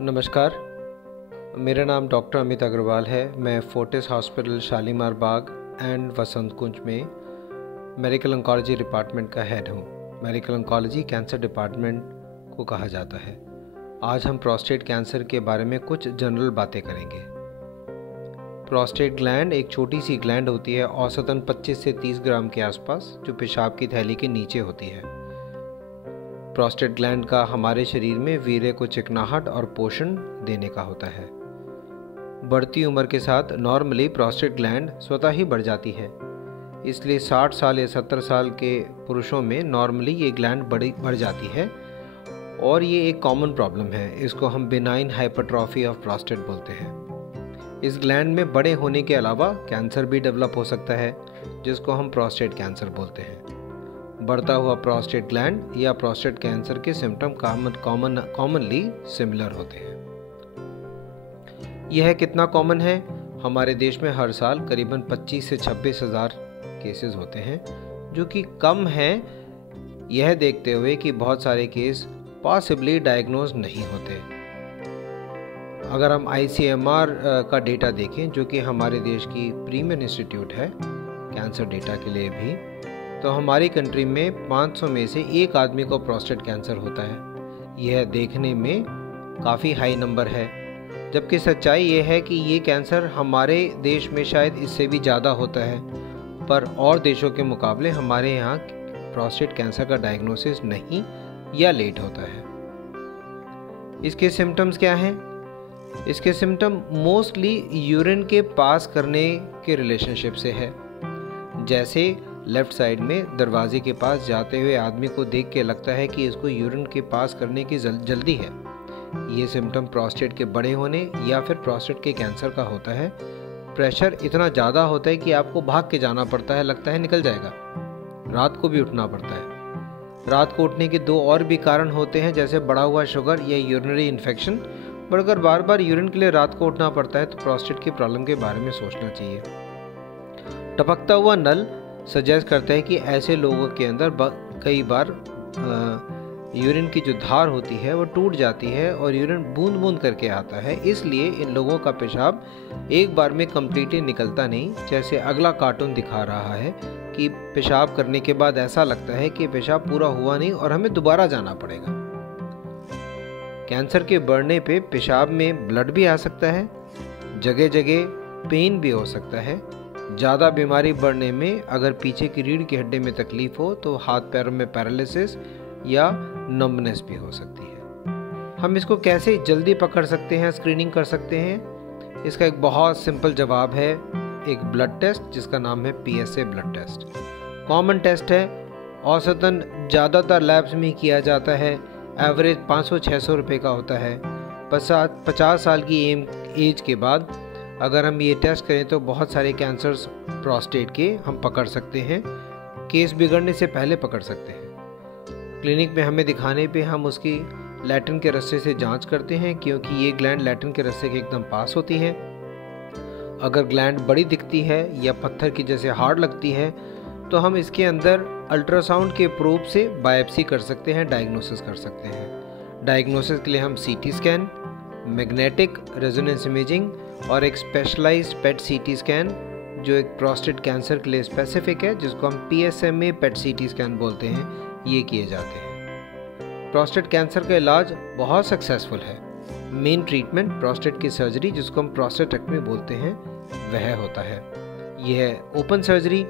नमस्कार, मेरा नाम डॉक्टर अमित अग्रवाल है। मैं Fortis hospital Shalimar Bagh and Vasant Kunj में मेडिकल ऑन्कोलॉजी डिपार्टमेंट का हेड हूँ। मेडिकल ऑन्कोलॉजी कैंसर डिपार्टमेंट को कहा जाता है। आज हम प्रोस्टेट कैंसर के बारे में कुछ जनरल बातें करेंगे। प्रोस्टेट ग्लैंड एक छोटी सी ग्लैंड होती है, औसतन 25 से 30 ग्राम के आसपास, जो पेशाब की थैली के नीचे होती है। प्रोस्टेट ग्लैंड का हमारे शरीर में वीर्य को चिकनाहट और पोषण देने का होता है। बढ़ती उम्र के साथ नॉर्मली प्रोस्टेट ग्लैंड स्वतः ही बढ़ जाती है, इसलिए 60 साल या 70 साल के पुरुषों में नॉर्मली ये ग्लैंड बढ़ जाती है और ये एक कॉमन प्रॉब्लम है। इसको हम बिनाइन हाइपरट्रॉफी ऑफ प्रोस्टेट बोलते हैं। इस ग्लैंड में बड़े होने के अलावा कैंसर भी डेवलप हो सकता है, जिसको हम प्रोस्टेट कैंसर बोलते हैं। बढ़ता हुआ प्रोस्टेट ग्लैंड या प्रोस्टेट कैंसर के सिम्टम कॉमनली सिमिलर होते हैं। यह कितना कॉमन है? हमारे देश में हर साल करीबन 25 से 26 हज़ार केसेस होते हैं, जो कि कम है, यह देखते हुए कि बहुत सारे केस पॉसिबली डायग्नोज नहीं होते। अगर हम ICMR का डेटा देखें, जो कि हमारे देश की प्रीमियर इंस्टीट्यूट है कैंसर डेटा के लिए भी, तो हमारी कंट्री में 500 में से एक आदमी को प्रोस्टेट कैंसर होता है। यह देखने में काफ़ी हाई नंबर है, जबकि सच्चाई यह है कि ये कैंसर हमारे देश में शायद इससे भी ज़्यादा होता है, पर और देशों के मुकाबले हमारे यहाँ प्रोस्टेट कैंसर का डायग्नोसिस नहीं या लेट होता है। इसके सिम्टम्स क्या हैं? इसके सिम्टम मोस्टली यूरिन के पास करने के रिलेशनशिप से है। जैसे लेफ्ट साइड में दरवाजे के पास जाते हुए आदमी को देख के लगता है कि इसको यूरिन के पास करने की जल्दी है। ये सिम्टम प्रोस्टेट के बड़े होने या फिर प्रोस्टेट के कैंसर का होता है। प्रेशर इतना ज़्यादा होता है कि आपको भाग के जाना पड़ता है, लगता है निकल जाएगा। रात को भी उठना पड़ता है। रात को उठने के दो और भी कारण होते हैं, जैसे बढ़ा हुआ शुगर या यूरिनरी इन्फेक्शन। पर अगर बार बार यूरिन के लिए रात को उठना पड़ता है तो प्रोस्टेट की प्रॉब्लम के बारे में सोचना चाहिए। टपकता हुआ नल सजेस्ट करता है कि ऐसे लोगों के अंदर कई बार यूरिन की जो धार होती है वो टूट जाती है और यूरिन बूंद बूंद करके आता है। इसलिए इन लोगों का पेशाब एक बार में कम्प्लीटली निकलता नहीं। जैसे अगला कार्टून दिखा रहा है कि पेशाब करने के बाद ऐसा लगता है कि पेशाब पूरा हुआ नहीं और हमें दोबारा जाना पड़ेगा। कैंसर के बढ़ने पे पेशाब में ब्लड भी आ सकता है, जगह जगह पेन भी हो सकता है। ज़्यादा बीमारी बढ़ने में अगर पीछे की रीढ़ की हड्डी में तकलीफ हो तो हाथ पैरों में पैरालिसिस या नंबनेस भी हो सकती है। हम इसको कैसे जल्दी पकड़ सकते हैं, स्क्रीनिंग कर सकते हैं? इसका एक बहुत सिंपल जवाब है, एक ब्लड टेस्ट जिसका नाम है PSA blood test. Common test है, औसतन ज़्यादातर लैब्स में किया जाता है। एवरेज 500-600 रुपये का होता है। 50 साल की एज के बाद अगर हम ये टेस्ट करें तो बहुत सारे कैंसर्स प्रोस्टेट के हम पकड़ सकते हैं। केस बिगड़ने से पहले पकड़ सकते हैं। क्लिनिक में हमें दिखाने पे हम उसकी लैट्रिन के रास्ते से जांच करते हैं, क्योंकि ये ग्लैंड लैट्रिन के रास्ते के एकदम पास होती है। अगर ग्लैंड बड़ी दिखती है या पत्थर की जैसे हार्ड लगती है तो हम इसके अंदर अल्ट्रासाउंड के प्रोब से बायोप्सी कर सकते हैं, डायग्नोसिस कर सकते हैं। डायग्नोसिस के लिए हम CT scan, magnetic resonance imaging और एक स्पेशलाइज्ड PET CT स्कैन, जो एक प्रोस्टेट कैंसर के लिए स्पेसिफिक है, जिसको हम PSMA PET CT स्कैन बोलते हैं, ये किए जाते हैं। प्रोस्टेट कैंसर का इलाज बहुत सक्सेसफुल है। मेन ट्रीटमेंट प्रोस्टेट की सर्जरी, जिसको हम प्रोस्टेक्टमी बोलते हैं, वह होता है। यह ओपन सर्जरी,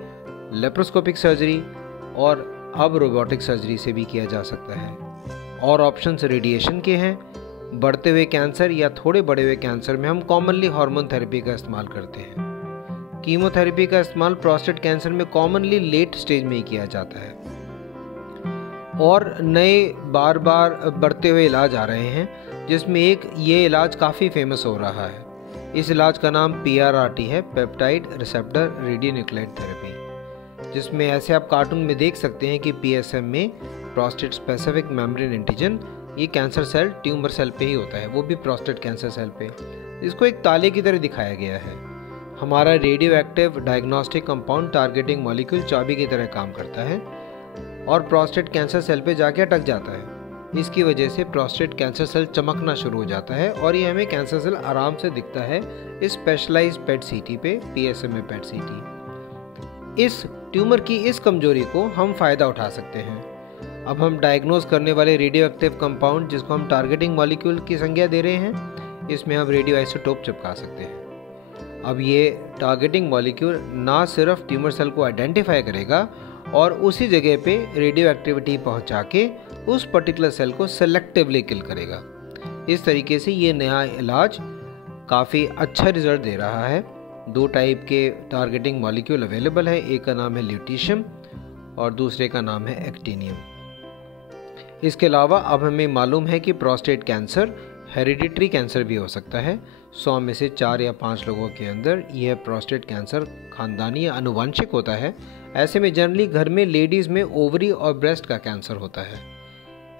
लेप्रोस्कोपिक सर्जरी और अब रोबोटिक सर्जरी से भी किया जा सकता है। और ऑप्शंस रेडिएशन के हैं। बढ़ते हुए कैंसर या थोड़े बड़े हुए कैंसर में हम कॉमनली हार्मोन थेरेपी का इस्तेमाल करते हैं। कीमोथेरेपी का इस्तेमाल प्रोस्टेट कैंसर में कॉमनली लेट स्टेज में ही किया जाता है। और नए बार बार बढ़ते हुए इलाज आ रहे हैं, जिसमें एक ये इलाज काफ़ी फेमस हो रहा है। इस इलाज का नाम PRRT है, पेप्टाइड रिसेप्टर रेडियोन्यूक्लाइड थेरेपी, जिसमें ऐसे आप कार्टून में देख सकते हैं कि PSM में प्रोस्टेट स्पेसिफिक मेम्ब्रेन एंटीजन, ये कैंसर सेल ट्यूमर सेल पे ही होता है, वो भी प्रोस्टेट कैंसर सेल पे। इसको एक ताले की तरह दिखाया गया है। हमारा radio active diagnostic compound targeting molecule चाबी की तरह काम करता है और प्रोस्टेट कैंसर सेल पे जाके अटक जाता है। इसकी वजह से प्रोस्टेट कैंसर सेल चमकना शुरू हो जाता है और ये हमें कैंसर सेल आराम से दिखता है इस स्पेशलाइज्ड पेट सीटी पे, PSMA पेट सीटी। इस ट्यूमर की इस कमजोरी को हम फ़ायदा उठा सकते हैं। अब हम डायग्नोज करने वाले रेडियो एक्टिव कंपाउंड, जिसको हम टारगेटिंग मॉलिक्यूल की संज्ञा दे रहे हैं, इसमें हम रेडियो आइसोटोप चिपका सकते हैं। अब ये टारगेटिंग मॉलिक्यूल ना सिर्फ ट्यूमर सेल को आइडेंटिफाई करेगा और उसी जगह पे रेडियो एक्टिविटी पहुंचा के उस पर्टिकुलर सेल को सेलेक्टिवली किल करेगा। इस तरीके से ये नया इलाज काफ़ी अच्छा रिजल्ट दे रहा है। 2 टाइप के टारगेटिंग मॉलिक्यूल अवेलेबल है, एक का नाम है ल्यूटीशियम और दूसरे का नाम है एक्टिनियम। इसके अलावा अब हमें मालूम है कि प्रोस्टेट कैंसर हेरिडिटरी कैंसर भी हो सकता है। 100 में से 4 या 5 लोगों के अंदर यह प्रोस्टेट कैंसर खानदानी या आनुवंशिक होता है। ऐसे में जनरली घर में लेडीज़ में ओवरी और ब्रेस्ट का कैंसर होता है।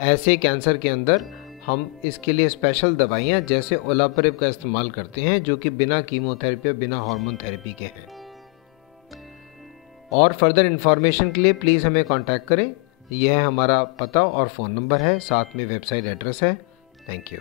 ऐसे कैंसर के अंदर हम इसके लिए स्पेशल दवाइयाँ जैसे ओलापरिब का इस्तेमाल करते हैं, जो कि बिना कीमोथेरेपी और बिना हार्मोन थेरेपी के हैं। और फर्दर इन्फॉर्मेशन के लिए प्लीज़ हमें कांटेक्ट करें। यह हमारा पता और फ़ोन नंबर है, साथ में वेबसाइट एड्रेस है। Thank you.